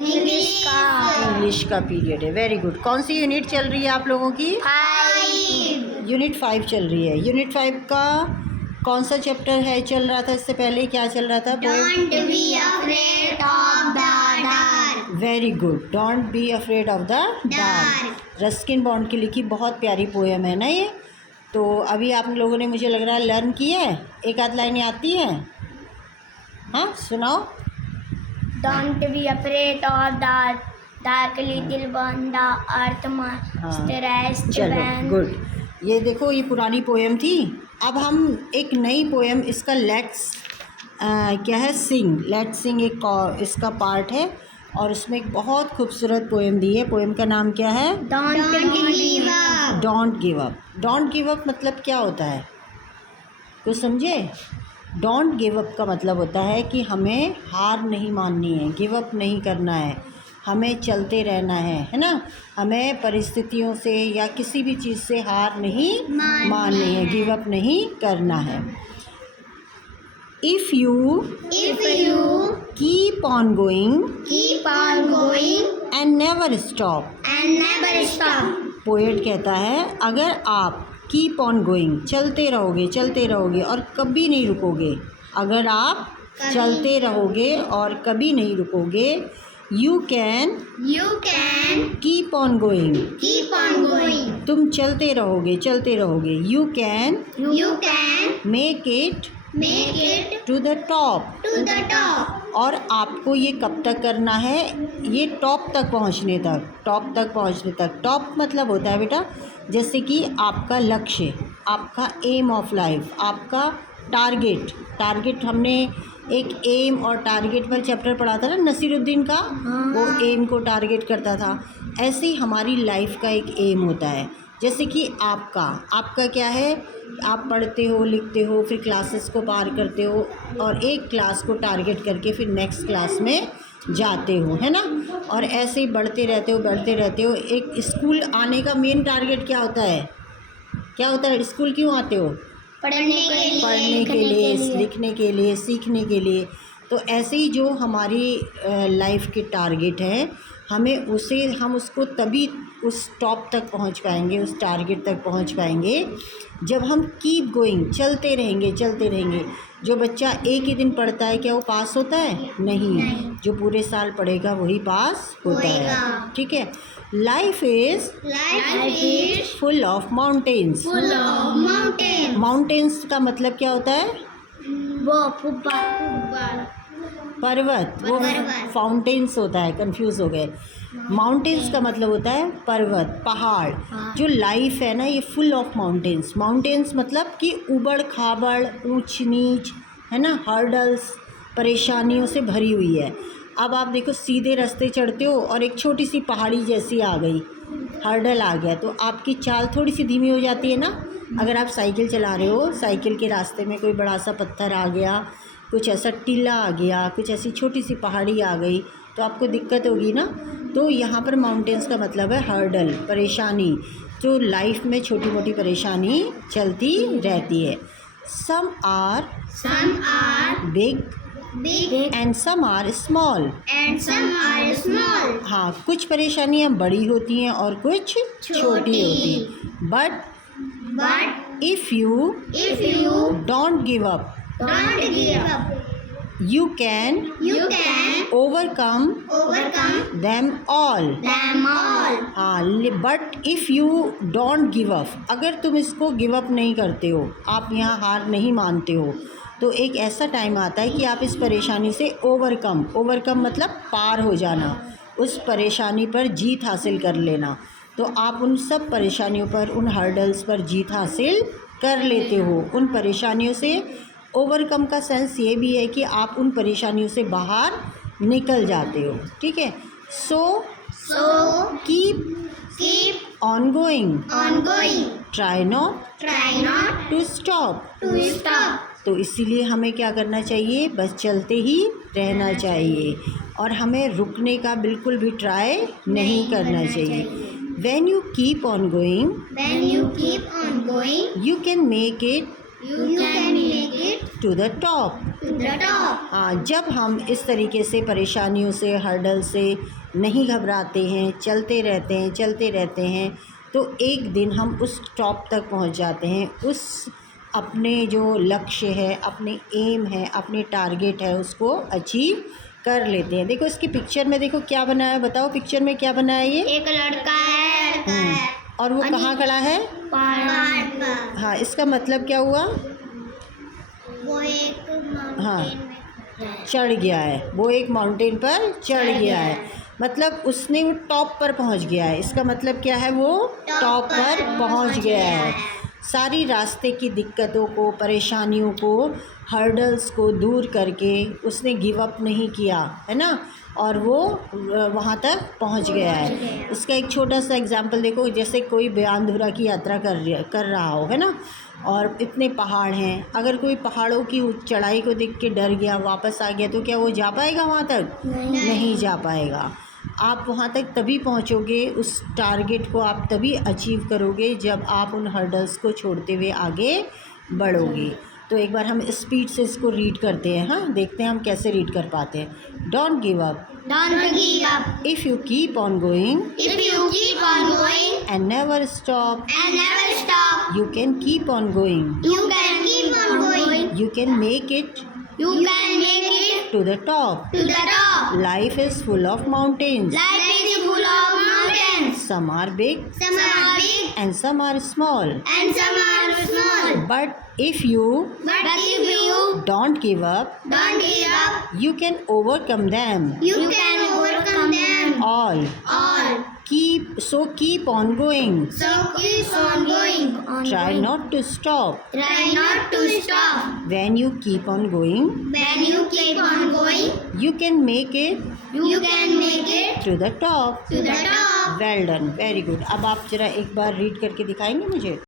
English का period है। Very good. कौन सी यूनिट चल रही है आप लोगों की? 5। यूनिट 5 चल रही है। यूनिट 5 का कौन सा चैप्टर है चल रहा था इससे पहले? क्या चल रहा था? Don't be afraid of the dark. Very good. Don't be afraid of the dark. Ruskin bond की लिखी बहुत प्यारी पोएम है ना ये। तो अभी आप लोगों ने मुझे लग रहा है लर्न किया है। एक आध लाइन आती है? हाँ सुनाओ। Don't be afraid of the dark, little one, the earth must rest चलो when. गुड। ये देखो ये पुरानी पोएम थी। अब हम एक नई पोएम, इसका लेट्स क्या है, सिंग। लेट्स सिंग एक इसका पार्ट है और उसमें एक बहुत खूबसूरत पोएम दी है। पोएम का नाम क्या है? Don't give up. Don't give up. Don't give up मतलब क्या होता है, कुछ समझे? डोंट गिव अप का मतलब होता है कि हमें हार नहीं माननी है, गिव अप नहीं करना है, हमें चलते रहना है ना। हमें परिस्थितियों से या किसी भी चीज़ से हार नहीं माननी है, गिव अप नहीं करना है। If you keep on going and never stop. Poet कहता है अगर आप कीप ऑन गोइंग, चलते रहोगे और कभी नहीं रुकोगे, अगर आप चलते रहोगे और कभी नहीं रुकोगे, you can keep on going. तुम चलते रहोगे। You can make it to the top. और आपको ये कब तक करना है? ये टॉप तक पहुंचने तक। टॉप मतलब होता है बेटा जैसे कि आपका लक्ष्य, आपका एम ऑफ लाइफ, आपका टारगेट। हमने एक एम और टारगेट पर चैप्टर पढ़ा था ना नसीरुद्दीन का। वो एम को टारगेट करता था। ऐसे ही हमारी लाइफ का एक एम होता है। जैसे कि आपका क्या है, आप पढ़ते हो, लिखते हो, फिर क्लासेस को पार करते हो और एक क्लास को टारगेट करके फिर नेक्स्ट क्लास में जाते हो, है ना। और ऐसे ही बढ़ते रहते हो। एक स्कूल आने का मेन टारगेट क्या होता है? स्कूल क्यों आते हो? पढ़ने के लिए, लिखने के लिए, सीखने के लिए। तो ऐसे ही जो हमारी लाइफ के टारगेट हैं, हम उसको तभी उस टॉप तक पहुंच पाएंगे, उस टारगेट तक पहुंच पाएंगे जब हम कीप गोइंग, चलते रहेंगे। जो बच्चा एक ही दिन पढ़ता है क्या वो पास होता है? नहीं। जो पूरे साल पढ़ेगा वही पास होता है। ठीक है। Life is full of mountains. Mountains का मतलब क्या होता है? पर्वत। वो फाउंटेन्स होता है, कंफ्यूज हो गए। माउंटेन्स का मतलब होता है पर्वत, पहाड़। जो लाइफ है ना ये फुल ऑफ माउंटेन्स मतलब कि उबड़ खाबड़, ऊंच नीच, है ना, हर्डल्स, परेशानियों से भरी हुई है। अब आप देखो सीधे रास्ते चढ़ते हो और एक छोटी सी पहाड़ी जैसी आ गई, हर्डल आ गया, तो आपकी चाल थोड़ी सी धीमी हो जाती है ना। अगर आप साइकिल चला रहे हो, साइकिल के रास्ते में कोई बड़ा सा पत्थर आ गया, कुछ ऐसा टीला आ गया, कुछ ऐसी छोटी सी पहाड़ी आ गई, तो आपको दिक्कत होगी ना। तो यहाँ पर माउंटेन्स का मतलब है हर्डल, परेशानी। जो लाइफ में छोटी मोटी परेशानी चलती रहती है। Some are big and some are small. हाँ, कुछ परेशानियाँ बड़ी होती हैं और कुछ छोटी होती हैं। But if you don't give up, you can overcome them all। हाँ, but if you don't give up, अगर तुम इसको गिव अप नहीं करते हो, आप यहाँ हार नहीं मानते हो, तो एक ऐसा टाइम आता है कि आप इस परेशानी से ओवरकम मतलब पार हो जाना, उस परेशानी पर जीत हासिल कर लेना। तो आप उन सब परेशानियों पर, उन हर्डल्स पर जीत हासिल कर लेते हो। उन परेशानियों से ओवरकम का सेंस ये भी है कि आप उन परेशानियों से बाहर निकल जाते हो। ठीक है। So keep on going, try not to stop. तो इसीलिए हमें क्या करना चाहिए? बस चलते ही रहना चाहिए और हमें रुकने का बिल्कुल भी ट्राई नहीं करना चाहिए। When you keep on going, you can make it to the top। to the top. हाँ, जब हम इस तरीके से परेशानियों से, हर्डल से नहीं घबराते हैं, चलते रहते हैं, तो एक दिन हम उस टॉप तक पहुंच जाते हैं। उस अपने जो लक्ष्य है, अपने एम है, अपने टारगेट है, उसको अचीव कर लेते हैं। देखो इसकी पिक्चर में, देखो क्या बना है, बताओ पिक्चर में क्या बना है ये? एक लड़का है और वो कहाँ खड़ा है? पहाड़ पर। हाँ, इसका मतलब क्या हुआ? वो एक हाँ, माउंटेन में चढ़ गया है, वो एक माउंटेन पर चढ़ गया है, मतलब उसने वो टॉप पर पहुंच गया है। इसका मतलब क्या है? वो टॉप पर पहुंच गया है। सारी रास्ते की दिक्कतों को, परेशानियों को, हर्डल्स को दूर करके उसने गिव अप नहीं किया, है ना, और वो वहाँ तक पहुँच गया है। इसका एक छोटा सा एग्जांपल देखो, जैसे कोई बयानधुरा की यात्रा कर रहा हो, है ना, और इतने पहाड़ हैं, अगर कोई पहाड़ों की चढ़ाई को देख के डर गया, वापस आ गया, तो क्या वो जा पाएगा वहाँ तक? नहीं जा पाएगा। आप वहाँ तक तभी पहुँचोगे, उस टारगेट को आप तभी अचीव करोगे जब आप उन हर्डल्स को छोड़ते हुए आगे बढ़ोगे। तो एक बार हम स्पीड से इसको रीड करते हैं। हाँ, देखते हैं हम कैसे रीड कर पाते हैं। Don't give up, Don't give up. If you keep on going If you keep on going and never stop, and never stop, you can keep on going, you can keep on going. You can make it You can make it to the top. to the top. Life is full of mountains. Life is full of mountains. Some are big Some are big and some are small. and some are small. But if you But if you don't give up, don't give up, you can overcome them you can overcome them all. all. Keep on going. So keep on going. Try not to stop. Try not to stop. When you keep on going, When you keep on going, you can make it you can make it to the top. to the top. Well done, very good. अब आप जरा एक बार read करके दिखाएंगे मुझे?